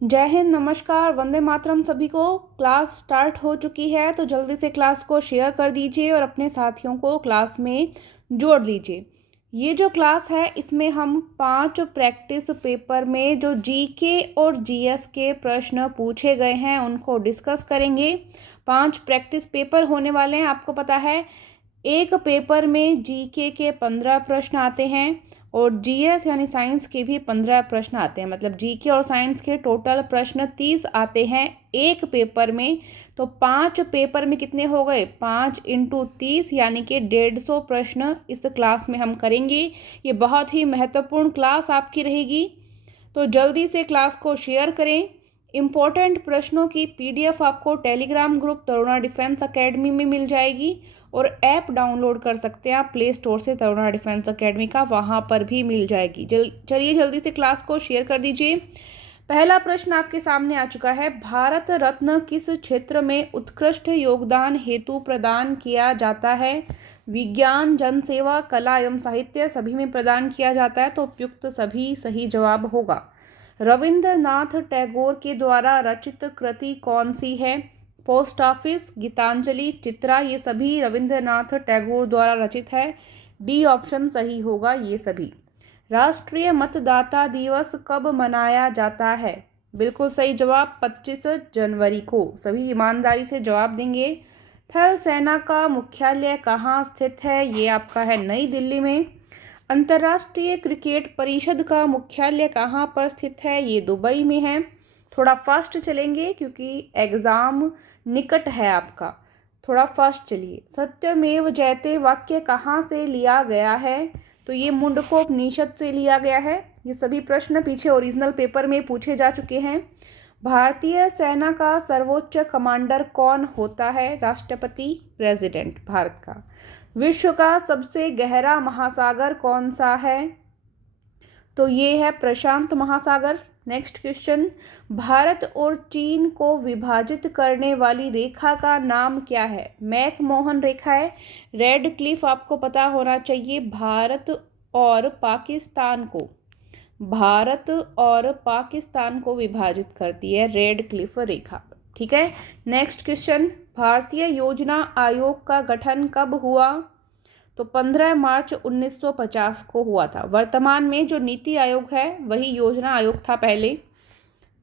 जय हिंद, नमस्कार, वंदे मातरम। सभी को क्लास स्टार्ट हो चुकी है, तो जल्दी से क्लास को शेयर कर दीजिए और अपने साथियों को क्लास में जोड़ लीजिए। ये जो क्लास है इसमें हम 5 प्रैक्टिस पेपर में जो जीके और जीएस के प्रश्न पूछे गए हैं उनको डिस्कस करेंगे। 5 प्रैक्टिस पेपर होने वाले हैं। आपको पता है एक पेपर में जीके के 15 प्रश्न आते हैं और जीएस यानी साइंस के भी 15 प्रश्न आते हैं। मतलब जीके और साइंस के टोटल प्रश्न 30 आते हैं एक पेपर में। तो 5 पेपर में कितने हो गए? 5 × 30 यानी कि 150 प्रश्न इस क्लास में हम करेंगे। ये बहुत ही महत्वपूर्ण क्लास आपकी रहेगी, तो जल्दी से क्लास को शेयर करें। इम्पोर्टेंट प्रश्नों की पीडीएफ आपको Telegram group Taruna defence academy में मिल जाएगी और ऐप डाउनलोड कर सकते हैं आप प्ले स्टोर से तरुणा डिफेंस एकेडमी का, वहाँ पर भी मिल जाएगी। चलिए जल्दी से क्लास को शेयर कर दीजिए। पहला प्रश्न आपके सामने आ चुका है। भारत रत्न किस क्षेत्र में उत्कृष्ट योगदान हेतु प्रदान किया जाता है? विज्ञान, जनसेवा, कला एवं साहित्य, सभी में प्रदान किया जाता है, तो उपयुक्त सभी सही जवाब होगा। रविंद्रनाथ टैगोर के द्वारा रचित कृति कौन सी है? पोस्ट ऑफिस, गीतांजलि, चित्रा, ये सभी रविंद्रनाथ टैगोर द्वारा रचित है। डी ऑप्शन सही होगा ये सभी। राष्ट्रीय मतदाता दिवस कब मनाया जाता है? बिल्कुल सही जवाब 25 जनवरी को। सभी ईमानदारी से जवाब देंगे। थल सेना का मुख्यालय कहाँ स्थित है? ये आपका है नई दिल्ली में। अंतर्राष्ट्रीय क्रिकेट परिषद का मुख्यालय कहाँ पर स्थित है? ये दुबई में है। थोड़ा फास्ट चलेंगे क्योंकि एग्ज़ाम निकट है आपका, थोड़ा फास्ट चलिए। सत्यमेव जयते वाक्य कहाँ से लिया गया है? तो ये मुंडकोपनिषद से लिया गया है। ये सभी प्रश्न पीछे ओरिजिनल पेपर में पूछे जा चुके हैं। भारतीय सेना का सर्वोच्च कमांडर कौन होता है? राष्ट्रपति, प्रेसिडेंट भारत का। विश्व का सबसे गहरा महासागर कौन सा है? तो ये है प्रशांत महासागर। नेक्स्ट क्वेश्चन, भारत और चीन को विभाजित करने वाली रेखा का नाम क्या है? मैकमोहन रेखा है। रेड क्लिफ आपको पता होना चाहिए। भारत और पाकिस्तान को विभाजित करती है रेड क्लिफ रेखा। ठीक है। नेक्स्ट क्वेश्चन, भारतीय योजना आयोग का गठन कब हुआ? तो 15 मार्च 1950 को हुआ था। वर्तमान में जो नीति आयोग है वही योजना आयोग था पहले।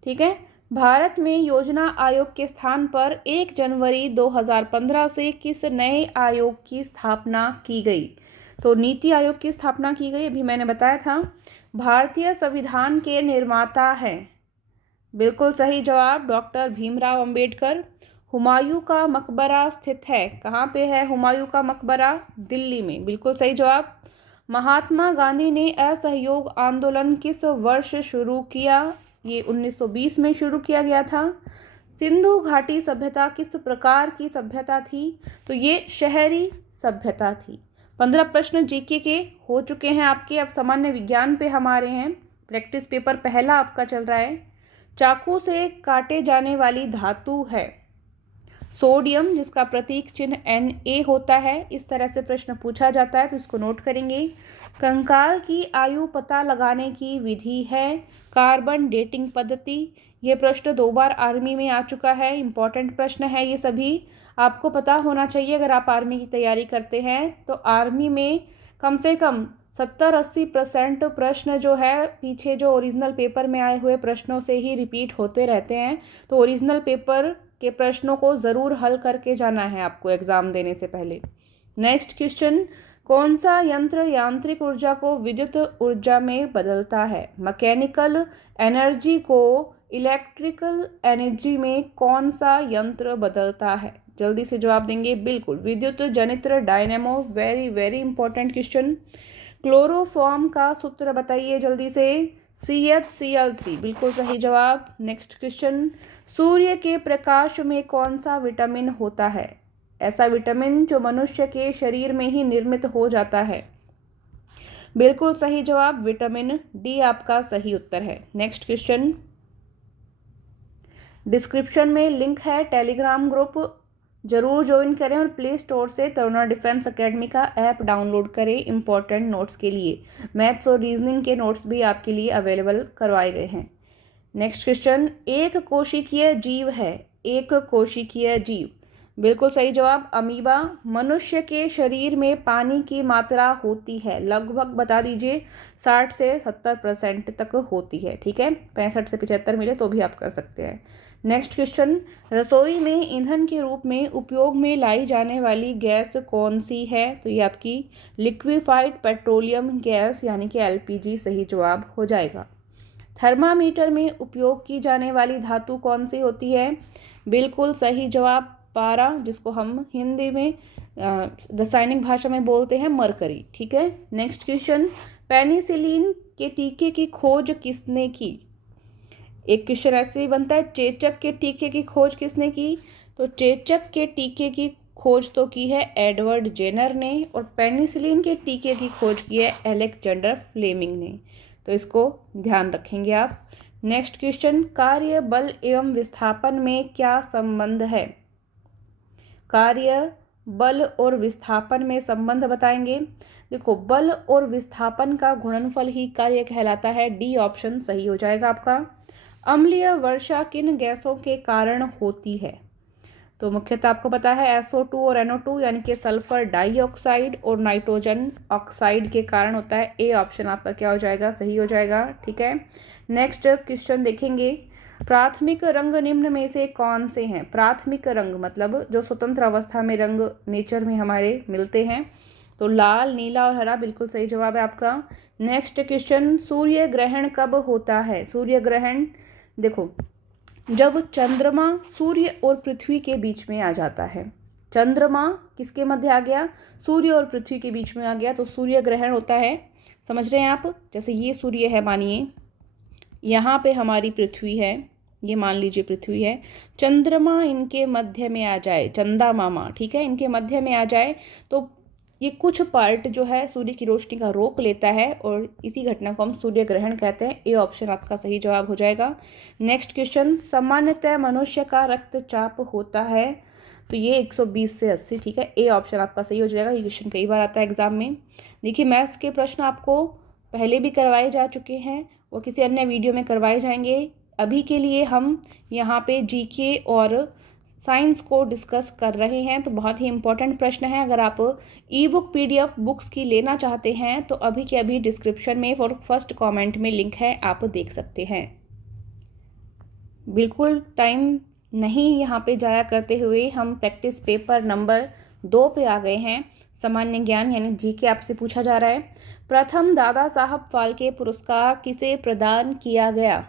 ठीक है। भारत में योजना आयोग के स्थान पर 1 जनवरी 2015 से किस नए आयोग की स्थापना की गई? तो नीति आयोग की स्थापना की गई, अभी मैंने बताया था। भारतीय संविधान के निर्माता हैं? बिल्कुल सही जवाब डॉक्टर भीमराव अंबेडकर। हुमायूं का मकबरा स्थित है, कहाँ पे है हुमायूं का मकबरा? दिल्ली में। बिल्कुल सही जवाब। महात्मा गांधी ने असहयोग आंदोलन किस वर्ष शुरू किया? ये 1920 में शुरू किया गया था। सिंधु घाटी सभ्यता किस प्रकार की सभ्यता थी? तो ये शहरी सभ्यता थी। 15 प्रश्न जीके के हो चुके हैं आपके। अब सामान्य विज्ञान पे हमारे हैं। प्रैक्टिस पेपर पहला आपका चल रहा है। चाकू से काटे जाने वाली धातु है सोडियम, जिसका प्रतीक चिन्ह Na होता है। इस तरह से प्रश्न पूछा जाता है, तो इसको नोट करेंगे। कंकाल की आयु पता लगाने की विधि है कार्बन डेटिंग पद्धति। ये प्रश्न 2 बार आर्मी में आ चुका है। इंपॉर्टेंट प्रश्न है ये सभी, आपको पता होना चाहिए। अगर आप आर्मी की तैयारी करते हैं तो आर्मी में कम से कम 70-80% प्रश्न जो है पीछे जो ओरिजिनल पेपर में आए हुए प्रश्नों से ही रिपीट होते रहते हैं। तो ओरिजिनल पेपर के प्रश्नों को ज़रूर हल करके जाना है आपको एग्ज़ाम देने से पहले। नेक्स्ट क्वेश्चन, कौन सा यंत्र यांत्रिक ऊर्जा को विद्युत ऊर्जा में बदलता है? मैकेनिकल एनर्जी को इलेक्ट्रिकल एनर्जी में कौन सा यंत्र बदलता है? जल्दी से जवाब देंगे। बिल्कुल विद्युत जनित्र dynamo. Very very important question. Chloroform का सूत्र बताइए जल्दी से। CH3। बिल्कुल सही जवाब। नेक्स्ट क्वेश्चन, सूर्य के प्रकाश में कौन सा विटामिन होता है? ऐसा विटामिन जो मनुष्य के शरीर में ही निर्मित हो जाता है। बिल्कुल सही जवाब विटामिन डी आपका सही उत्तर है। नेक्स्ट क्वेश्चन, डिस्क्रिप्शन में लिंक है टेलीग्राम ग्रुप, जरूर ज्वाइन करें और प्ले स्टोर से तरुणा डिफेंस एकेडमी का ऐप डाउनलोड करें इंपॉर्टेंट नोट्स के लिए। मैथ्स और रीजनिंग के नोट्स भी आपके लिए अवेलेबल करवाए गए हैं। नेक्स्ट क्वेश्चन, एक कोशिकीय जीव है, एक कोशिकीय जीव, बिल्कुल सही जवाब अमीबा। मनुष्य के शरीर में पानी की मात्रा होती है, लगभग बता दीजिए 60 से 70% तक होती है, ठीक है, 65 से 75 मिले तो भी आप कर सकते हैं। नेक्स्ट क्वेश्चन, रसोई में ईंधन के रूप में उपयोग में लाई जाने वाली गैस कौन सी है? तो ये आपकी लिक्विफाइड पेट्रोलियम गैस यानी कि एलपीजी सही जवाब हो जाएगा। थर्मामीटर में उपयोग की जाने वाली धातु कौन सी होती है? बिल्कुल सही जवाब पारा, जिसको हम हिंदी में रासायनिक भाषा में बोलते हैं मरकरी, ठीक है। नेक्स्ट क्वेश्चन, पेनिसिलिन के टीके की खोज किसने की? एक क्वेश्चन ऐसे ही बनता है, चेचक के टीके की खोज किसने की? तो चेचक के टीके की खोज तो की है एडवर्ड जेनर ने, और पेनिसिलिन के टीके की खोज की है अलेक्जेंडर फ्लेमिंग ने, तो इसको ध्यान रखेंगे आप। नेक्स्ट क्वेश्चन, कार्य बल एवं विस्थापन में क्या संबंध है? कार्य बल और विस्थापन में संबंध बताएंगे। देखो, बल और विस्थापन का गुणनफल ही कार्य कहलाता है, डी ऑप्शन सही हो जाएगा आपका। अम्लीय वर्षा किन गैसों के कारण होती है? तो मुख्यतः आपको पता है SO2 और NO2 यानी कि सल्फर डाइऑक्साइड और नाइट्रोजन ऑक्साइड के कारण होता है। ए ऑप्शन आपका क्या हो जाएगा? सही हो जाएगा, ठीक है। नेक्स्ट क्वेश्चन देखेंगे, प्राथमिक रंग निम्न में से कौन से हैं? प्राथमिक रंग मतलब जो स्वतंत्र अवस्था में रंग नेचर में हमारे मिलते हैं, तो लाल, नीला और हरा बिल्कुल सही जवाब है आपका। नेक्स्ट क्वेश्चन, सूर्य ग्रहण कब होता है? सूर्य ग्रहण देखो, जब चंद्रमा सूर्य और पृथ्वी के बीच में आ जाता है। चंद्रमा किसके मध्य आ गया? सूर्य और पृथ्वी के बीच में आ गया, तो सूर्य ग्रहण होता है। समझ रहे हैं आप? जैसे ये सूर्य है, मानिए यहाँ पे हमारी पृथ्वी है, ये मान लीजिए पृथ्वी है, चंद्रमा इनके मध्य में आ जाए, चंदा मामा, ठीक है, इनके मध्य में आ जाए तो ये कुछ पार्ट जो है सूर्य की रोशनी का रोक लेता है, और इसी घटना को हम सूर्य ग्रहण कहते हैं। ए ऑप्शन आपका सही जवाब हो जाएगा। नेक्स्ट क्वेश्चन, सामान्यतः मनुष्य का रक्तचाप होता है, तो ये 120 से 80, ठीक है, ए ऑप्शन आपका सही हो जाएगा। ये क्वेश्चन कई बार आता है एग्जाम में। देखिए, मैथ्स के प्रश्न आपको पहले भी करवाए जा चुके हैं और किसी अन्य वीडियो में करवाए जाएंगे। अभी के लिए हम यहाँ पे जीके और साइंस को डिस्कस कर रहे हैं, तो बहुत ही इंपॉर्टेंट प्रश्न है। अगर आप ई बुक PDF बुक्स की लेना चाहते हैं तो अभी के अभी डिस्क्रिप्शन में और फर्स्ट कमेंट में लिंक है, आप देख सकते हैं। बिल्कुल टाइम नहीं यहाँ पे जाया करते हुए हम प्रैक्टिस पेपर नंबर 2 पे आ गए हैं। सामान्य ज्ञान यानी जीके आपसे पूछा जा रहा है। प्रथम दादा साहब फाल्के पुरस्कार किसे प्रदान किया गया?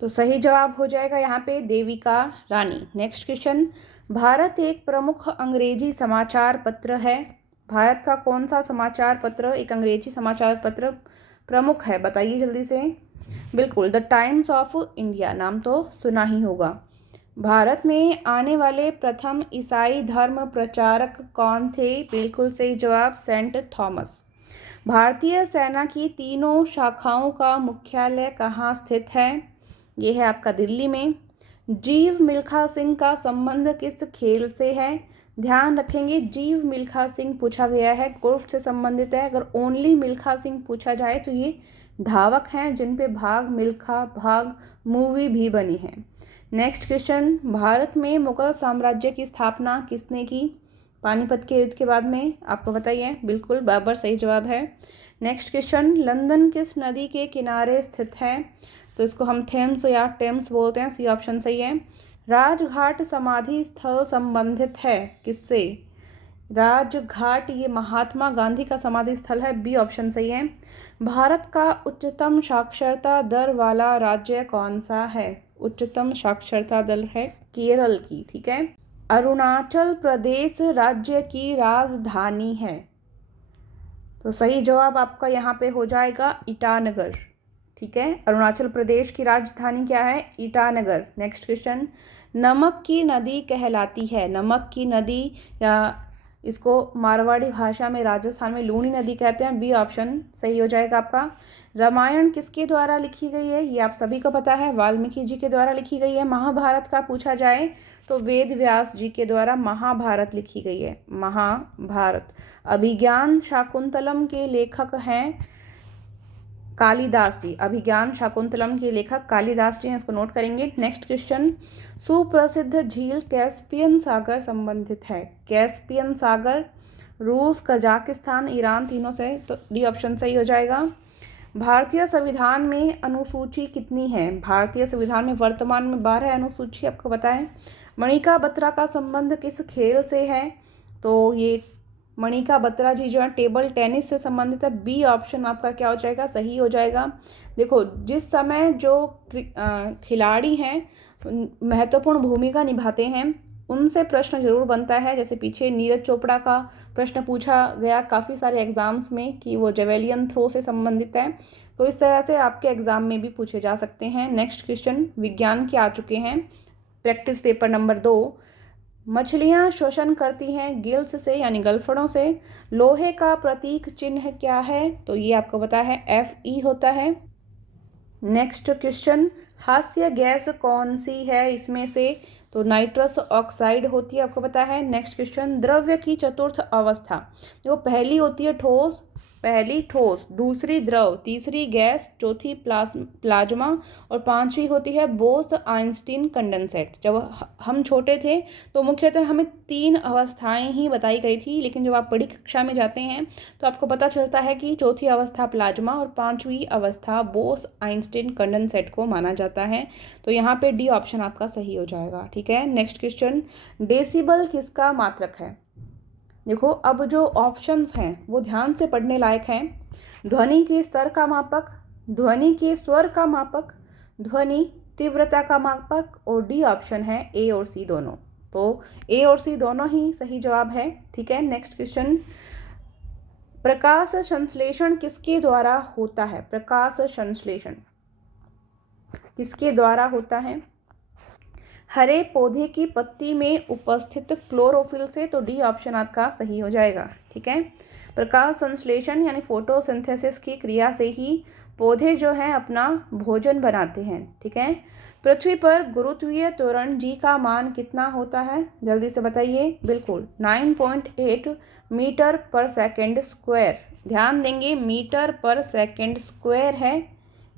तो सही जवाब हो जाएगा यहाँ पे देविका रानी। नेक्स्ट क्वेश्चन, भारत एक प्रमुख अंग्रेजी समाचार पत्र है। भारत का कौन सा समाचार पत्र एक अंग्रेजी समाचार पत्र प्रमुख है? बताइए जल्दी से। बिल्कुल, द टाइम्स ऑफ इंडिया, नाम तो सुना ही होगा। भारत में आने वाले प्रथम ईसाई धर्म प्रचारक कौन थे? बिल्कुल सही जवाब सेंट थॉमस। भारतीय सेना की तीनों शाखाओं का मुख्यालय कहाँ स्थित है? ये है आपका दिल्ली में। जीव मिल्खा सिंह का संबंध किस खेल से है? ध्यान रखेंगे, जीव मिल्खा सिंह पूछा गया है, गोल्फ से संबंधित है। अगर ओनली मिल्खा सिंह पूछा जाए तो ये धावक हैं जिन पे भाग मिल्खा भाग मूवी भी बनी है। नेक्स्ट क्वेश्चन, भारत में मुगल साम्राज्य की स्थापना किसने की? पानीपत के युद्ध के बाद में, आपको बताइए। बिल्कुल बाबर सही जवाब है। नेक्स्ट क्वेश्चन, लंदन किस नदी के किनारे स्थित है? तो इसको हम थेम्स या टेम्स बोलते हैं, सी ऑप्शन सही है। राजघाट समाधि स्थल संबंधित है किससे? राजघाट ये महात्मा गांधी का समाधि स्थल है, बी ऑप्शन सही है। भारत का उच्चतम साक्षरता दर वाला राज्य कौन सा है? उच्चतम साक्षरता दर है केरल की, ठीक है। अरुणाचल प्रदेश राज्य की राजधानी है, तो सही जवाब आपका यहाँ पे हो जाएगा ईटानगर, ठीक है। अरुणाचल प्रदेश की राजधानी क्या है? ईटानगर। नेक्स्ट क्वेश्चन, नमक की नदी कहलाती है। नमक की नदी या इसको मारवाड़ी भाषा में राजस्थान में लूणी नदी कहते हैं, बी ऑप्शन सही हो जाएगा आपका। रामायण किसके द्वारा लिखी गई है? ये आप सभी को पता है, वाल्मीकि जी के द्वारा लिखी गई है। महाभारत का पूछा जाए तो वेद व्यास जी के द्वारा महाभारत लिखी गई है, महाभारत। अभिज्ञान शाकुंतलम के लेखक हैं कालिदास जी, अभिज्ञान शाकुंतलम के लेखक कालिदास जी हैं, इसको नोट करेंगे। नेक्स्ट क्वेश्चन, सुप्रसिद्ध झील कैस्पियन सागर संबंधित है। कैस्पियन सागर रूस, कजाकिस्तान, ईरान, तीनों से, तो डी ऑप्शन सही हो जाएगा। भारतीय संविधान में अनुसूची कितनी है? भारतीय संविधान में वर्तमान में 12 अनुसूची आपको पता है। मणिका बत्रा का संबंध किस खेल से है? तो ये मणिका बत्रा जी जो है टेबल टेनिस से संबंधित है। बी ऑप्शन आपका क्या हो जाएगा? सही हो जाएगा। देखो, जिस समय जो खिलाड़ी हैं महत्वपूर्ण भूमिका निभाते हैं उनसे प्रश्न जरूर बनता है। जैसे पीछे नीरज चोपड़ा का प्रश्न पूछा गया काफ़ी सारे एग्जाम्स में कि वो जेवेलियन थ्रो से संबंधित है, तो इस तरह से आपके एग्जाम में भी पूछे जा सकते हैं। नेक्स्ट क्वेश्चन विज्ञान के आ चुके हैं, प्रैक्टिस पेपर नंबर 2। मछलियाँ श्वसन करती हैं गिल्स से यानी गलफड़ों से। लोहे का प्रतीक चिन्ह क्या है? तो ये आपको पता है Fe होता है। नेक्स्ट क्वेश्चन, हास्य गैस कौन सी है इसमें से? तो नाइट्रस ऑक्साइड होती है, आपको पता है। नेक्स्ट क्वेश्चन, द्रव्य की चतुर्थ अवस्था। देखो, पहली होती है ठोस, दूसरी द्रव, तीसरी गैस, चौथी प्लाज्मा और पांचवी होती है बोस आइंस्टीन कंडेंसेट। जब हम छोटे थे तो मुख्यतः हमें 3 अवस्थाएं ही बताई गई थी, लेकिन जब आप बड़ी कक्षा में जाते हैं तो आपको पता चलता है कि चौथी अवस्था प्लाज्मा और पांचवी अवस्था बोस आइंस्टीन कंडेंसेट को माना जाता है। तो यहाँ पे डी ऑप्शन आपका सही हो जाएगा। ठीक है। नेक्स्ट क्वेश्चन, डेसिबल किसका मात्रक है? देखो, अब जो ऑप्शंस हैं वो ध्यान से पढ़ने लायक हैं। ध्वनि के स्तर का मापक, ध्वनि के स्वर का मापक, ध्वनि तीव्रता का मापक, और डी ऑप्शन है ए और सी दोनों। तो ए और सी दोनों ही सही जवाब है। ठीक है। नेक्स्ट क्वेश्चन, प्रकाश संश्लेषण किसके द्वारा होता है? प्रकाश संश्लेषण किसके द्वारा होता है? हरे पौधे की पत्ती में उपस्थित क्लोरोफिल से। तो डी ऑप्शन आपका सही हो जाएगा। ठीक है। प्रकाश संश्लेषण यानी फोटोसिंथेसिस की क्रिया से ही पौधे जो हैं अपना भोजन बनाते हैं। ठीक है। पृथ्वी पर गुरुत्वीय त्वरण जी का मान कितना होता है? जल्दी से बताइए। बिल्कुल 9.8 मीटर पर सेकेंड स्क्वायर। ध्यान देंगे, मीटर पर सेकेंड स्क्वायर है,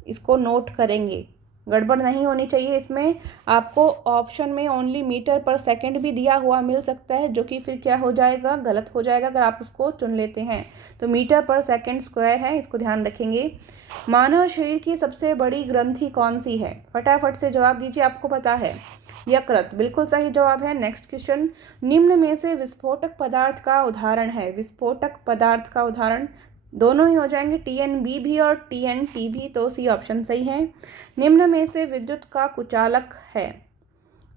इसको नोट करेंगे, गड़बड़ नहीं होनी चाहिए इसमें। आपको ऑप्शन में ओनली मीटर पर सेकंड भी दिया हुआ मिल सकता है, जो कि फिर क्या हो जाएगा? गलत हो जाएगा अगर आप उसको चुन लेते हैं। तो मीटर पर सेकंड स्क्वायर है, इसको ध्यान रखेंगे। मानव शरीर की सबसे बड़ी ग्रंथि कौन सी है? फटाफट से जवाब दीजिए, आपको पता है। यकृत, बिल्कुल सही जवाब है। नेक्स्ट क्वेश्चन, निम्न में से विस्फोटक पदार्थ का उदाहरण है। विस्फोटक पदार्थ का उदाहरण दोनों ही हो जाएंगे, TNB भी और TNT भी, तो सी ऑप्शन सही है। निम्न में से विद्युत का कुचालक है।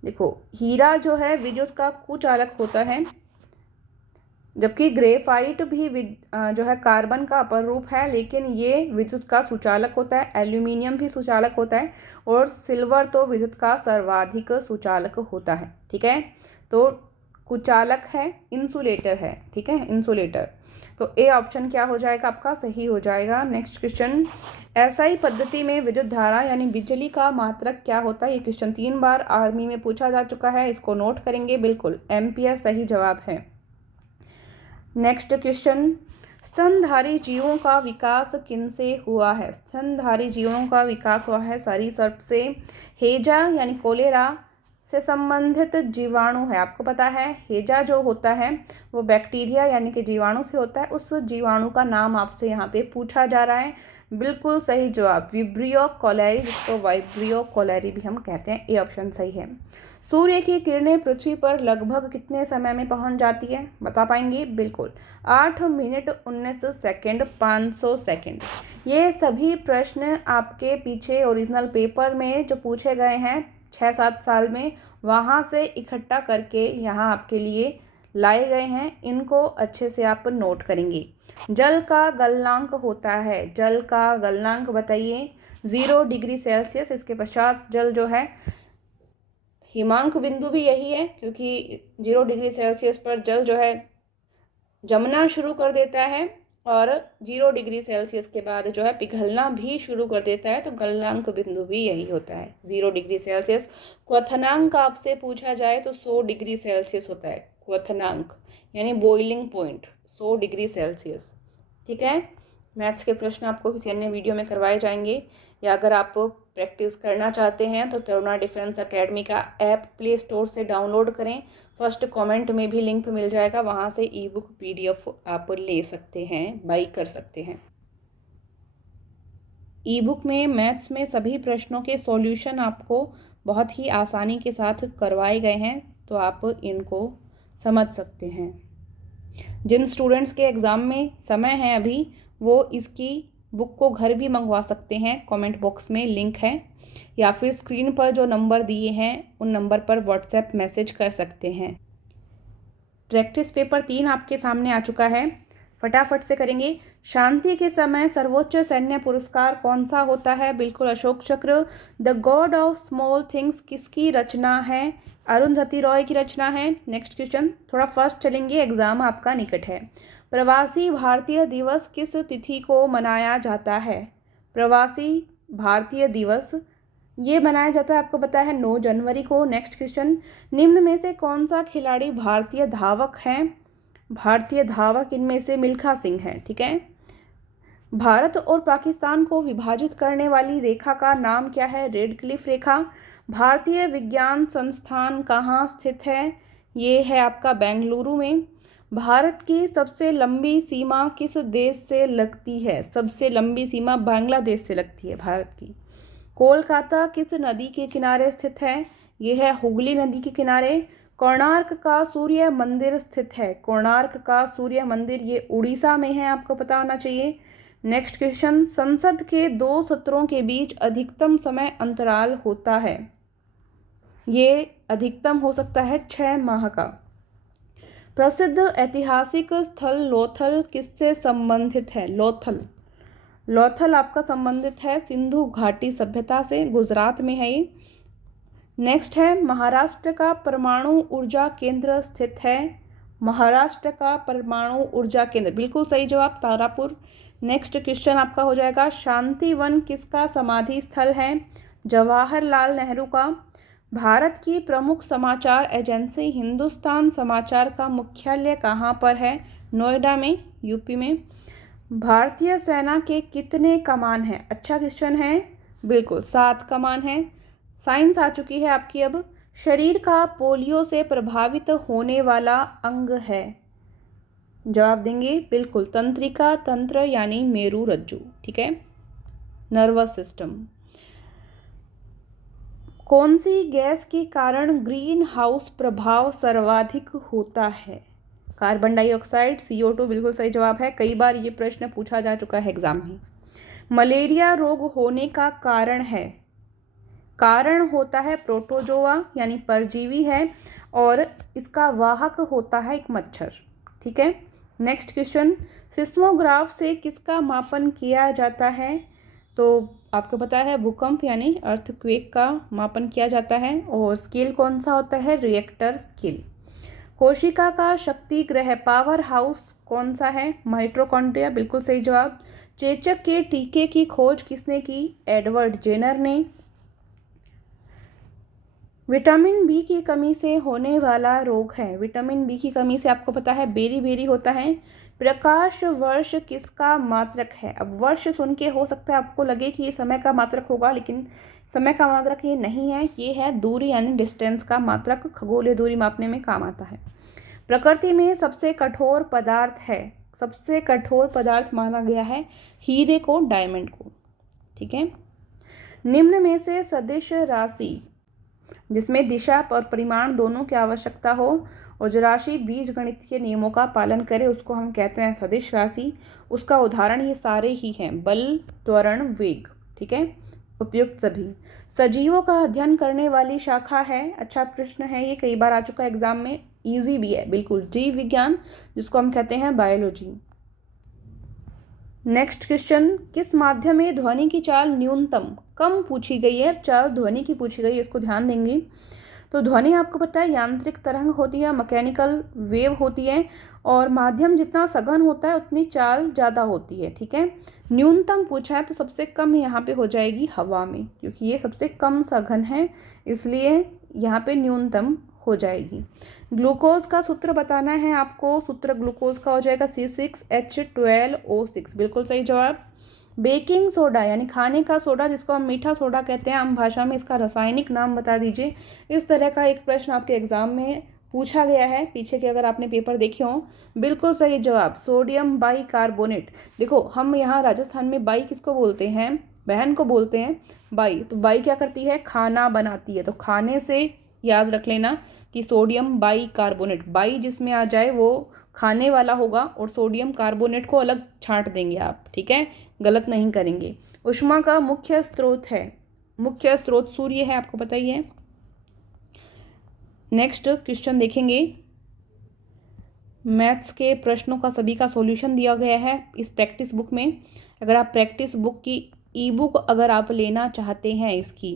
देखो, हीरा जो है विद्युत का कुचालक होता है, जबकि ग्रेफाइट भी जो है कार्बन का अपर रूप है, लेकिन ये विद्युत का सुचालक होता है। एल्यूमिनियम भी सुचालक होता है, और सिल्वर तो विद्युत का सर्वाधिक सुचालक होता है। ठीक है। तो कुचालक है, इंसुलेटर है। ठीक है, इंसुलेटर। तो ए ऑप्शन क्या हो जाएगा? आपका सही हो जाएगा। नेक्स्ट क्वेश्चन, एसआई पद्धति में विद्युत धारा यानी बिजली का मात्रक क्या होता है? ये क्वेश्चन 3 बार आर्मी में पूछा जा चुका है, इसको नोट करेंगे। बिल्कुल एम्पियर सही जवाब है। नेक्स्ट क्वेश्चन, स्तनधारी जीवों का विकास किनसे हुआ है? स्तनधारी जीवों का विकास हुआ है सरीसृप से। हेजा यानी कोलेरा से संबंधित जीवाणु है, आपको पता है। हेजा जो होता है वो बैक्टीरिया यानी कि जीवाणु से होता है। उस जीवाणु का नाम आपसे यहाँ पे पूछा जा रहा है। बिल्कुल सही जवाब विब्रियो कोलेरी, जिसको वाइब्रियो कोलेरी भी हम कहते हैं। ए ऑप्शन सही है। सूर्य की किरणें पृथ्वी पर लगभग कितने समय में पहुंच जाती है? बता पाएंगे? बिल्कुल 8 मिनट 19 सेकेंड 500 सेकेंड। ये सभी प्रश्न आपके पीछे ओरिजिनल पेपर में जो पूछे गए हैं 6-7 साल में, वहाँ से इकट्ठा करके यहाँ आपके लिए लाए गए हैं। इनको अच्छे से आप नोट करेंगे। जल का गलनांक होता है, जल का गलनांक बताइए। 0 डिग्री सेल्सियस। इसके पश्चात जल जो है, हिमांक बिंदु भी यही है, क्योंकि 0 डिग्री सेल्सियस पर जल जो है जमना शुरू कर देता है, और 0 डिग्री सेल्सियस के बाद जो है पिघलना भी शुरू कर देता है। तो गलनांक बिंदु भी यही होता है 0 डिग्री सेल्सियस। क्वथनांक आपसे पूछा जाए तो 100 डिग्री सेल्सियस होता है क्वथनांक, यानी बॉइलिंग पॉइंट 100 डिग्री सेल्सियस। ठीक है। मैथ्स के प्रश्न आपको किसी अन्य वीडियो में करवाए जाएंगे, या अगर आप प्रैक्टिस करना चाहते हैं तो तरुणा डिफेंस एकेडमी का ऐप प्ले स्टोर से डाउनलोड करें। फर्स्ट कमेंट में भी लिंक मिल जाएगा, वहाँ से ई बुक PDF आप ले सकते हैं, बाई कर सकते हैं। ई बुक में मैथ्स में सभी प्रश्नों के सॉल्यूशन आपको बहुत ही आसानी के साथ करवाए गए हैं, तो आप इनको समझ सकते हैं। जिन स्टूडेंट्स के एग्ज़ाम में समय है अभी, वो इसकी बुक को घर भी मंगवा सकते हैं। कमेंट बॉक्स में लिंक है, या फिर स्क्रीन पर जो नंबर दिए हैं उन नंबर पर व्हाट्सएप मैसेज कर सकते हैं। प्रैक्टिस पेपर 3 आपके सामने आ चुका है, फटाफट से करेंगे। शांति के समय सर्वोच्च सैन्य पुरस्कार कौन सा होता है? बिल्कुल अशोक चक्र। The God of small things किसकी रचना है? अरुंधति रॉय की रचना है। नेक्स्ट क्वेश्चन, थोड़ा फास्ट चलेंगे, एग्जाम आपका निकट है। प्रवासी भारतीय दिवस किस तिथि को मनाया जाता है? प्रवासी भारतीय दिवस ये मनाया जाता है, आपको पता है, 9 जनवरी को। नेक्स्ट क्वेश्चन, निम्न में से कौन सा खिलाड़ी भारतीय धावक हैं? भारतीय धावक इनमें से मिल्खा सिंह है, ठीक है। भारत और पाकिस्तान को विभाजित करने वाली रेखा का नाम क्या है? रेड क्लिफ रेखा। भारतीय विज्ञान संस्थान कहाँ स्थित है? ये है आपका बेंगलुरु में। भारत की सबसे लंबी सीमा किस देश से लगती है? सबसे लंबी सीमा बांग्लादेश से लगती है भारत की। कोलकाता किस नदी के किनारे स्थित है? ये है हुगली नदी के किनारे। कोणार्क का सूर्य मंदिर स्थित है। कोणार्क का सूर्य मंदिर ये उड़ीसा में है, आपको पता होना चाहिए। नेक्स्ट क्वेश्चन, संसद के 2 सत्रों के बीच अधिकतम समय अंतराल होता है? ये अधिकतम हो सकता है 6 माह का। प्रसिद्ध ऐतिहासिक स्थल लोथल किससे संबंधित है? लोथल आपका संबंधित है सिंधु घाटी सभ्यता से, गुजरात में है ये। नेक्स्ट है, महाराष्ट्र का परमाणु ऊर्जा केंद्र स्थित है? महाराष्ट्र का परमाणु ऊर्जा केंद्र, बिल्कुल सही जवाब, तारापुर। नेक्स्ट क्वेश्चन आपका हो जाएगा, शांतिवन किसका समाधि स्थल है? जवाहरलाल नेहरू का। भारत की प्रमुख समाचार एजेंसी हिंदुस्तान समाचार का मुख्यालय कहाँ पर है? नोएडा में, यूपी में। भारतीय सेना के कितने कमान हैं? अच्छा क्वेश्चन है, बिल्कुल 7 कमान है। साइंस आ चुकी है आपकी अब। शरीर का पोलियो से प्रभावित होने वाला अंग है? जवाब देंगे बिल्कुल तंत्रिका तंत्र यानी मेरु रज्जु, ठीक है, नर्वस सिस्टम। कौन सी गैस के कारण ग्रीन हाउस प्रभाव सर्वाधिक होता है? कार्बन डाइऑक्साइड, CO2, बिल्कुल सही जवाब है। कई बार ये प्रश्न पूछा जा चुका है एग्जाम में। मलेरिया रोग होने का कारण है? कारण होता है प्रोटोजोआ यानी परजीवी है, और इसका वाहक होता है एक मच्छर, ठीक है। नेक्स्ट क्वेश्चन, सिस्मोग्राफ से किसका मापन किया जाता है? तो आपको पता है भूकंप यानी अर्थक्वेक का मापन किया जाता है, और स्केल कौन सा होता है? Richter scale. कोशिका का शक्ति ग्रह पावर हाउस कौन सा है? माइटोकॉन्ड्रिया, बिल्कुल सही जवाब। चेचक के टीके की खोज किसने की? एडवर्ड जेनर ने। विटामिन बी की कमी से होने वाला रोग है? विटामिन बी की कमी से आपको पता है बेरी होता है। प्रकाश वर्ष किसका मात्रक है? अब वर्ष सुन के हो सकता है आपको लगे कि ये समय का मात्रक होगा, लेकिन समय का मात्रक ये नहीं है, ये है दूरी यानी डिस्टेंस का मात्रक, खगोलीय दूरी मापने में काम आता है। प्रकृति में सबसे कठोर पदार्थ है? सबसे कठोर पदार्थ माना गया है हीरे को, डायमंड को, ठीक है। निम्न में से सदिश राशि जिसमें दिशा और परिमाण दोनों की आवश्यकता हो और जो राशि बीज गणित के नियमों का पालन करे उसको हम कहते हैं सदिश राशि। उसका उदाहरण ये सारे ही हैं, बल, त्वरण, वेग, ठीक है, उपयुक्त सभी। सजीवों का अध्ययन करने वाली शाखा है? अच्छा प्रश्न है ये, कई बार आ चुका है एग्जाम में, इजी भी है, बिल्कुल जीव विज्ञान, जिसको हम कहते हैं बायोलॉजी। नेक्स्ट क्वेश्चन, किस माध्यम में ध्वनि की चाल न्यूनतम कम पूछी गई है? चाल ध्वनि की पूछी गई है, इसको ध्यान देंगे। तो ध्वनि आपको पता है यांत्रिक तरंग होती है, मैकेनिकल वेव होती है, और माध्यम जितना सघन होता है उतनी चाल ज़्यादा होती है, ठीक है। न्यूनतम पूछा है तो सबसे कम यहाँ पे हो जाएगी हवा में, क्योंकि ये सबसे कम सघन है, इसलिए यहाँ पे न्यूनतम हो जाएगी। ग्लूकोज का सूत्र बताना है आपको, सूत्र ग्लूकोज का हो जाएगा C6H12O6, बिल्कुल सही जवाब। बेकिंग सोडा यानी खाने का सोडा जिसको हम मीठा सोडा कहते हैं आम भाषा में, इसका रासायनिक नाम बता दीजिए। इस तरह का एक प्रश्न आपके एग्जाम में पूछा गया है पीछे के, अगर आपने पेपर देखे हों। बिल्कुल सही जवाब, सोडियम बाइकार्बोनेट। देखो हम यहाँ राजस्थान में बाई किसको बोलते हैं, बहन को बोलते हैं बाई। तो बाई क्या करती है, खाना बनाती है। तो खाने से याद रख लेना कि सोडियम बाइकार्बोनेट, बाई जिसमें आ जाए वो खाने वाला होगा और सोडियम कार्बोनेट को अलग छांट देंगे आप, ठीक है, गलत नहीं करेंगे। ऊष्मा का मुख्य स्रोत है, मुख्य स्रोत सूर्य है, आपको पता ही है। नेक्स्ट क्वेश्चन देखेंगे। मैथ्स के प्रश्नों का सभी का सॉल्यूशन दिया गया है इस प्रैक्टिस बुक में। अगर आप प्रैक्टिस बुक की ई बुक अगर आप लेना चाहते हैं इसकी,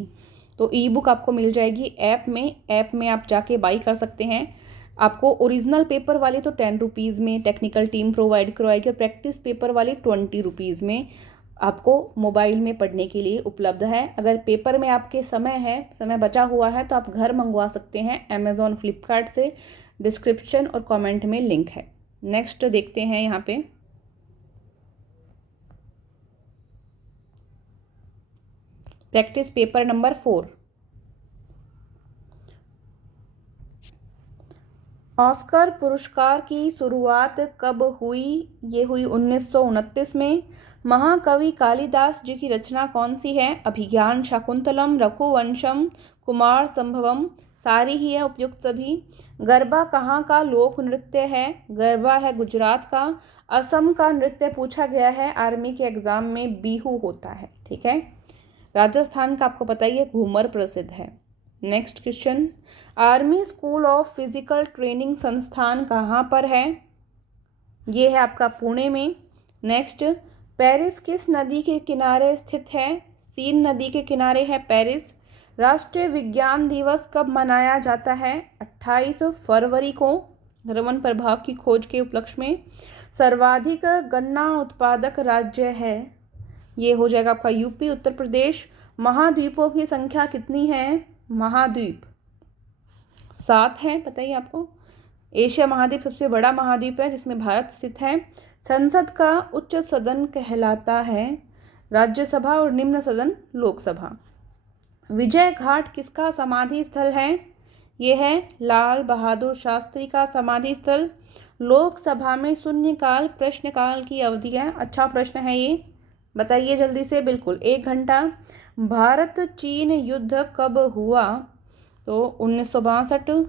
तो ई बुक आपको मिल जाएगी ऐप में आप जाके बाई कर सकते हैं। आपको ओरिजिनल पेपर वाली तो 10 रुपीज़ में टेक्निकल टीम प्रोवाइड करवाएगी, और प्रैक्टिस पेपर वाली 20 रुपीज़ में आपको मोबाइल में पढ़ने के लिए उपलब्ध है। अगर पेपर में आपके समय बचा हुआ है तो आप घर मंगवा सकते हैं अमेज़ॉन फ्लिपकार्ट से, डिस्क्रिप्शन और कमेंट में लिंक है। नेक्स्ट देखते हैं यहाँ पे। Practice paper number 4। ऑस्कर पुरस्कार की शुरुआत कब हुई? ये हुई 1929 में। महाकवि कालिदास जी की रचना कौन सी है? अभिज्ञान शाकुंतलम, रघुवंशम, कुमार संभवम, सारी ही है उपयुक्त सभी। गरबा कहाँ का लोक नृत्य है? गरबा है गुजरात का। असम का नृत्य पूछा गया है आर्मी के एग्जाम में, बिहू होता है, ठीक है। राजस्थान का आपको पता ही है, घूमर प्रसिद्ध है। Next question, army school of physical training संस्थान कहाँ पर है? ये है आपका पुणे में। नेक्स्ट, पेरिस किस नदी के किनारे स्थित है? सीन नदी के किनारे है पेरिस। राष्ट्रीय विज्ञान दिवस कब मनाया जाता है? 28 फरवरी को, रमन प्रभाव की खोज के उपलक्ष्य में। सर्वाधिक गन्ना उत्पादक राज्य है, ये हो जाएगा आपका यूपी, उत्तर प्रदेश। महाद्वीपों की संख्या कितनी है? महाद्वीप 7 है, पता ही आपको। एशिया महाद्वीप सबसे बड़ा महाद्वीप है जिसमें भारत स्थित है। संसद का उच्च सदन कहलाता है राज्यसभा और निम्न सदन लोकसभा। विजय घाट किसका समाधि स्थल है? ये है लाल बहादुर शास्त्री का समाधि स्थल। लोकसभा में शून्यकाल प्रश्नकाल की अवधि है, अच्छा प्रश्न है ये, बताइए जल्दी से। बिल्कुल 1 घंटा। भारत चीन युद्ध कब हुआ? तो 1962,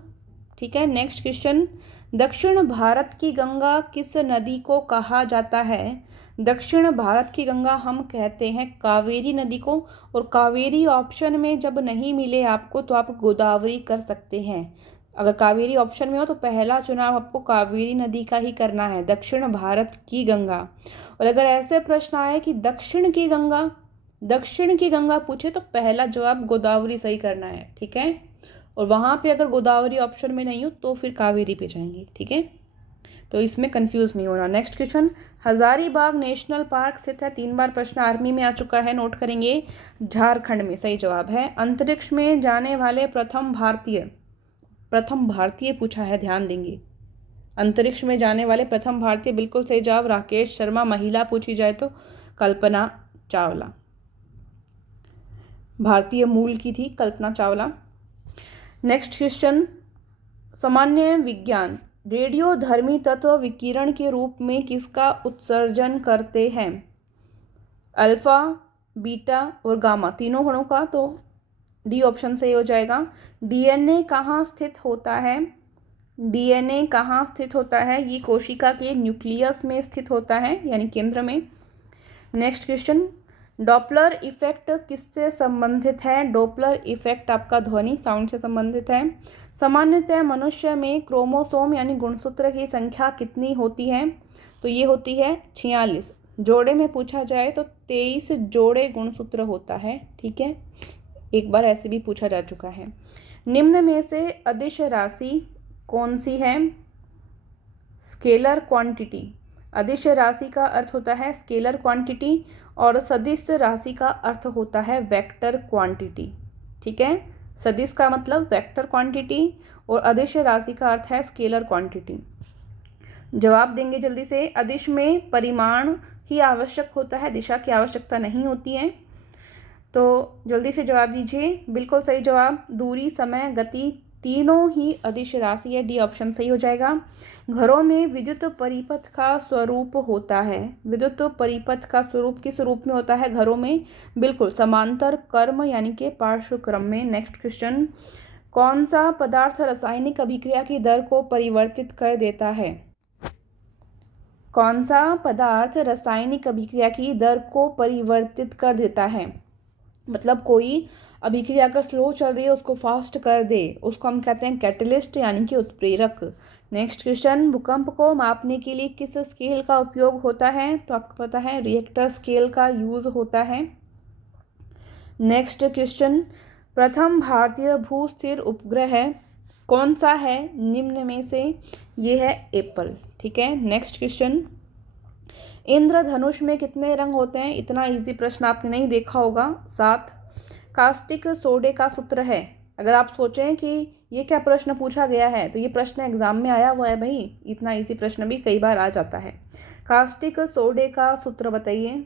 ठीक है। नेक्स्ट क्वेश्चन, दक्षिण भारत की गंगा किस नदी को कहा जाता है? दक्षिण भारत की गंगा हम कहते हैं कावेरी नदी को, और कावेरी ऑप्शन में जब नहीं मिले आपको तो आप गोदावरी कर सकते हैं। अगर कावेरी ऑप्शन में हो तो पहला चुनाव आपको कावेरी नदी का ही करना है, दक्षिण भारत की गंगा। और अगर ऐसे प्रश्न आए कि दक्षिण की गंगा पूछे तो पहला जवाब गोदावरी सही करना है, ठीक है। और वहाँ पे अगर गोदावरी ऑप्शन में नहीं हो तो फिर कावेरी पे जाएंगे, ठीक है। तो इसमें कंफ्यूज नहीं होना। Next question, Hazaribagh national park स्थित है, 3 बार प्रश्न आर्मी में आ चुका है, नोट करेंगे। झारखंड में, सही जवाब है। अंतरिक्ष में जाने वाले प्रथम भारतीय पूछा है, ध्यान देंगे। अंतरिक्ष में जाने वाले प्रथम भारतीय, बिल्कुल सही जवाब राकेश शर्मा। महिला पूछी जाए तो कल्पना चावला, भारतीय मूल की थी कल्पना चावला। नेक्स्ट क्वेश्चन, सामान्य विज्ञान, रेडियोधर्मी तत्व विकिरण के रूप में किसका उत्सर्जन करते हैं? अल्फा, बीटा और गामा, तीनों कणों का, तो डी ऑप्शन सही हो जाएगा। डीएनए कहाँ स्थित होता है? डीएनए कहाँ स्थित होता है? ये कोशिका के न्यूक्लियस में स्थित होता है, यानी केंद्र में। नेक्स्ट क्वेश्चन, डॉपलर इफेक्ट किससे संबंधित है? डॉपलर इफेक्ट आपका ध्वनि साउंड से संबंधित है। सामान्यतः मनुष्य में क्रोमोसोम यानी गुणसूत्र की संख्या कितनी होती है? तो ये होती है 46। जोड़े में पूछा जाए तो 23 जोड़े गुणसूत्र होता है, ठीक है। एक बार ऐसे भी पूछा जा चुका है। निम्न में से अदिश राशि कौन सी है? Scalar quantity. अदिश राशि का अर्थ होता है स्केलर क्वांटिटी और सदिश राशि का अर्थ होता है वेक्टर क्वांटिटी, ठीक है। सदिश का मतलब वेक्टर क्वांटिटी और अदिश राशि का अर्थ है स्केलर क्वांटिटी। जवाब देंगे जल्दी से। अदिश में परिमाण ही आवश्यक होता है, दिशा की आवश्यकता नहीं होती है। तो जल्दी से जवाब दीजिए। बिल्कुल सही जवाब, दूरी, समय, गति तीनों ही अदिश राशि है। डी ऑप्शन सही हो जाएगा। घरों में विद्युत परिपथ का स्वरूप होता है। विद्युत परिपथ का स्वरूप किस रूप में होता है घरों में? बिल्कुल समांतर क्रम यानी कि पार्श्व क्रम में। नेक्स्ट क्वेश्चन, कौन सा पदार्थ रासायनिक अभिक्रिया की दर को परिवर्तित कर देता है? कौन सा पदार्थ रासायनिक अभिक्रिया की दर को परिवर्तित कर देता है? मतलब कोई अभिक्रिया अगर स्लो चल रही है उसको फास्ट कर दे, उसको हम कहते हैं कैटलिस्ट यानी कि उत्प्रेरक। नेक्स्ट क्वेश्चन, भूकंप को मापने के लिए किस स्केल का उपयोग होता है? तो आपको पता है रिएक्टर स्केल का यूज होता है। नेक्स्ट क्वेश्चन, प्रथम भारतीय भू स्थिर उपग्रह कौन सा है निम्न में से? ये है एप्पल। ठीक है। नेक्स्ट क्वेश्चन, इंद्रधनुष में कितने रंग होते हैं? इतना इजी प्रश्न आपने नहीं देखा होगा। 7। कास्टिक सोडे का सूत्र है। अगर आप सोचें कि ये क्या प्रश्न पूछा गया है, तो ये प्रश्न एग्जाम में आया हुआ है भाई। इतना इजी प्रश्न भी कई बार आ जाता है। कास्टिक सोडे का सूत्र बताइए।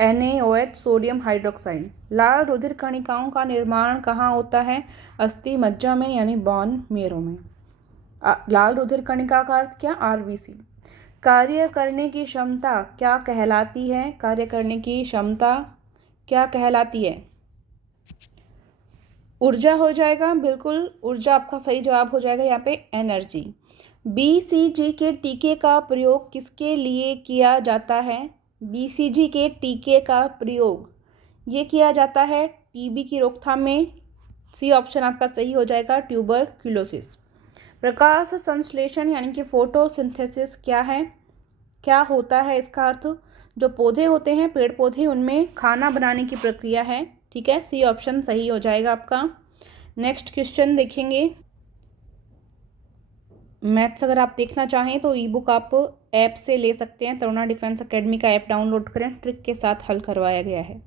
NaOH, sodium hydroxide. लाल रुधिर कणिकाओं का निर्माण कहाँ होता है? अस्थि मज्जा में यानी बोन मेरो में। लाल रुधिर कणिका का अर्थ क्या? RBC। कार्य करने की क्षमता क्या कहलाती है? कार्य करने की क्षमता क्या कहलाती है? ऊर्जा हो जाएगा। बिल्कुल ऊर्जा आपका सही जवाब हो जाएगा यहाँ पे, एनर्जी। BCG के टीके का प्रयोग किसके लिए किया जाता है? BCG के टीके का प्रयोग ये किया जाता है TB की रोकथाम में। सी ऑप्शन आपका सही हो जाएगा, ट्यूबरक्यूलोसिस। प्रकाश संश्लेषण यानी कि फोटोसिंथेसिस क्या है? क्या होता है इसका अर्थ? जो पौधे होते हैं, पेड़ पौधे, उनमें खाना बनाने की प्रक्रिया है। ठीक है। सी ऑप्शन सही हो जाएगा आपका। नेक्स्ट क्वेश्चन देखेंगे। मैथ्स अगर आप देखना चाहें तो ई बुक आप ऐप से ले सकते हैं। तरुणा डिफेंस एकेडमी का ऐप डाउनलोड करें, ट्रिक के साथ हल करवाया गया है।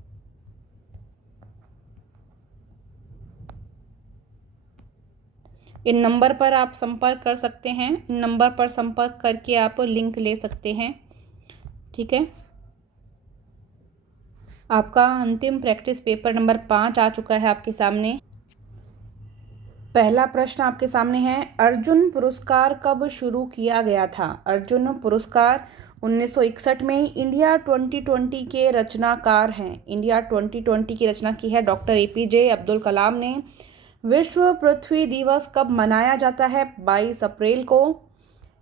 इन नंबर पर आप संपर्क कर सकते हैं। इन नंबर पर संपर्क करके आप लिंक ले सकते हैं। ठीक है। आपका अंतिम प्रैक्टिस पेपर नंबर 5 आ चुका है आपके सामने। पहला प्रश्न आपके सामने है, अर्जुन पुरस्कार कब शुरू किया गया था? अर्जुन पुरस्कार 1961 में। इंडिया 2020 के रचनाकार हैं। इंडिया 2020 की रचना की है डॉक्टर APJ अब्दुल कलाम ने। विश्व पृथ्वी दिवस कब मनाया जाता है? 22 अप्रैल को।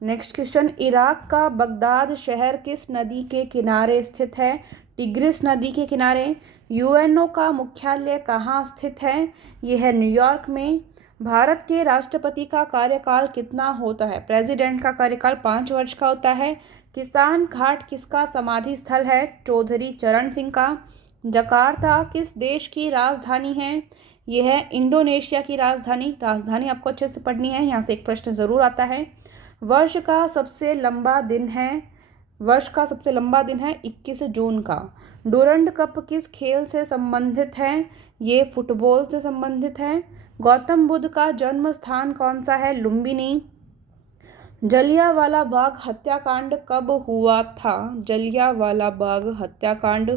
नेक्स्ट क्वेश्चन, इराक का बगदाद शहर किस नदी के किनारे स्थित है? टिग्रिस नदी के किनारे। UNO का मुख्यालय कहाँ स्थित है? यह है न्यूयॉर्क में। भारत के राष्ट्रपति का कार्यकाल कितना होता है? प्रेसिडेंट का कार्यकाल 5 वर्ष का होता है। किसान घाट किसका समाधि स्थल है? चौधरी चरण सिंह का। जकार्ता किस देश की राजधानी है? यह है इंडोनेशिया की राजधानी। राजधानी आपको अच्छे से पढ़नी है, यहाँ से एक प्रश्न जरूर आता है। वर्ष का सबसे लंबा दिन है 21 जून का। डूरंड कप किस खेल से संबंधित है? ये फुटबॉल से संबंधित है। गौतम बुद्ध का जन्म स्थान कौन सा है? लुम्बिनी। जलियांवाला बाग हत्याकांड कब हुआ था? जलियांवाला बाग हत्याकांड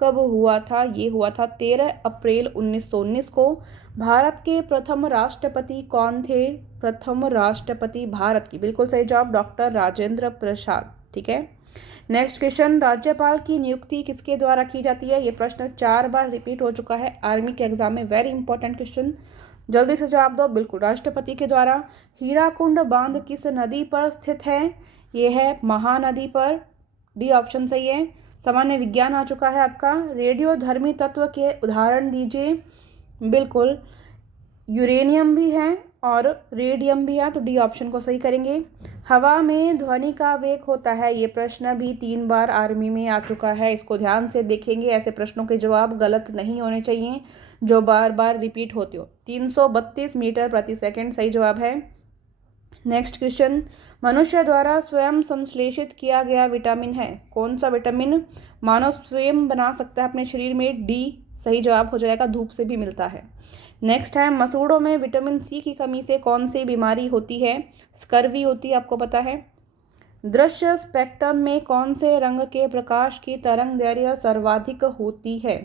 कब हुआ था? ये हुआ था 13 अप्रैल 1919 को। भारत के प्रथम राष्ट्रपति कौन थे? प्रथम राष्ट्रपति भारत की, बिल्कुल सही जवाब, डॉक्टर राजेंद्र प्रसाद। ठीक है। नेक्स्ट क्वेश्चन, राज्यपाल की नियुक्ति किसके द्वारा की जाती है? ये प्रश्न 4 बार रिपीट हो चुका है आर्मी के एग्जाम में। वेरी इंपॉर्टेंट क्वेश्चन, जल्दी से जवाब दो। बिल्कुल राष्ट्रपति के द्वारा। हीराकुंड बांध किस नदी पर स्थित है? ये है महानदी पर। डी ऑप्शन सही है। सामान्य विज्ञान आ चुका है आपका। रेडियोधर्मी तत्व के उदाहरण दीजिए। बिल्कुल यूरेनियम भी है और रेडियम भी है, तो डी ऑप्शन को सही करेंगे। हवा में ध्वनि का वेग होता है, ये प्रश्न भी 3 बार आर्मी में आ चुका है। इसको ध्यान से देखेंगे, ऐसे प्रश्नों के जवाब गलत नहीं होने चाहिए जो बार बार रिपीट होते हो। 332 मीटर प्रति सेकंड सही जवाब है। नेक्स्ट क्वेश्चन, मनुष्य द्वारा स्वयं संश्लेषित किया गया विटामिन है, कौन सा विटामिन मानव स्वयं बना सकता है अपने शरीर में? डी सही जवाब हो जाएगा, धूप से भी मिलता है। नेक्स्ट है, मसूड़ों में विटामिन सी की कमी से कौन सी बीमारी होती है? स्कर्वी होती है, आपको पता है। दृश्य स्पेक्ट्रम में कौन से रंग के प्रकाश की तरंगदैर्घ्य सर्वाधिक होती है?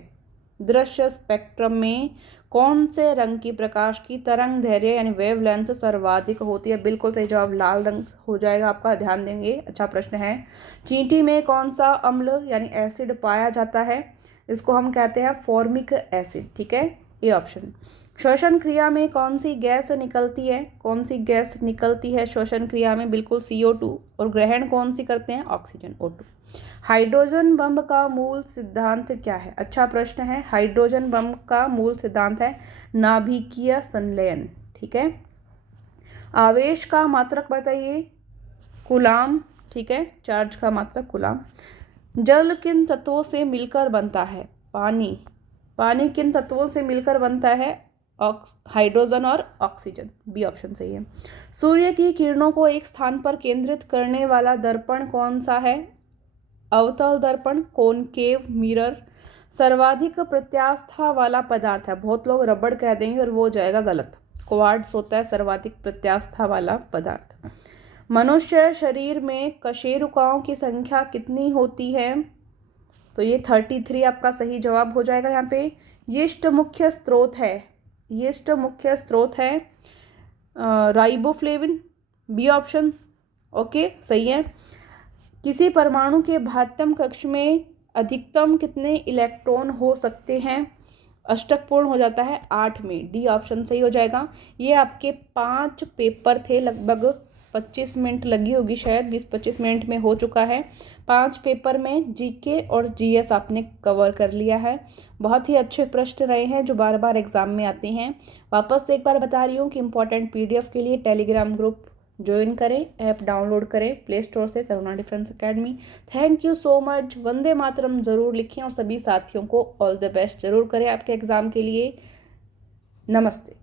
दृश्य स्पेक्ट्रम में कौन से रंग की प्रकाश की तरंगदैर्घ्य यानी वेवलेंथ सर्वाधिक होती है? बिल्कुल सही जवाब लाल रंग हो जाएगा आपका, ध्यान देंगे, अच्छा प्रश्न है। चींटी में कौन सा अम्ल यानी एसिड पाया जाता है? इसको हम कहते हैं फॉर्मिक एसिड, ठीक है, ये ऑप्शन। श्वसन क्रिया में कौन सी गैस निकलती है? कौन सी गैस निकलती है श्वसन क्रिया में? बिल्कुल CO2। और ग्रहण कौन सी करते हैं? Oxygen, O2। हाइड्रोजन बम का मूल सिद्धांत क्या है? अच्छा प्रश्न है। हाइड्रोजन बम का मूल सिद्धांत है नाभिकीय संलयन, ठीक है। आवेश का मात्रक बताइए? कूलाम, ठीक है, चार्ज का मात्रक कूलाम। जल किन तत्वों से मिलकर बनता है? पानी। पानी किन तत्वों से मिलकर बनता है? हाइड्रोजन और ऑक्सीजन, बी ऑप्शन सही है। सूर्य की किरणों को एक स्थान पर केंद्रित करने वाला दर्पण कौन सा है? अवतल दर्पण, कॉनकेव मिरर। सर्वाधिक प्रत्यास्था वाला पदार्थ है, बहुत लोग रबड़ कह देंगे और वो हो जाएगा गलत, क्वार्ट्ज होता है सर्वाधिक प्रत्यास्था वाला पदार्थ। मनुष्य शरीर में कशेरुकाओं की संख्या कितनी होती है? तो ये 33 आपका सही जवाब हो जाएगा यहाँ पे। यीस्ट मुख्य स्रोत है, यीस्ट मुख्य स्रोत है राइबोफ्लेविन, बी ऑप्शन, ओके सही है। किसी परमाणु के बाह्यतम कक्ष में अधिकतम कितने इलेक्ट्रॉन हो सकते हैं? अष्टक पूर्ण हो जाता है 8 में, डी ऑप्शन सही हो जाएगा। ये आपके 5 पेपर थे, लगभग 25 मिनट लगी होगी, शायद 20-25 मिनट में हो चुका है। 5 पेपर में जीके और जीएस आपने कवर कर लिया है। बहुत ही अच्छे प्रश्न रहे हैं जो बार बार एग्जाम में आते हैं। वापस से एक बार बता रही हूँ कि इंपॉर्टेंट PDF के लिए टेलीग्राम ग्रुप ज्वाइन करें, ऐप डाउनलोड करें प्ले स्टोर से, Taruna defence academy. Thank you so much. Vande Mataram ज़रूर लिखें और सभी साथियों को ऑल द बेस्ट ज़रूर करें आपके एग्ज़ाम के लिए। नमस्ते।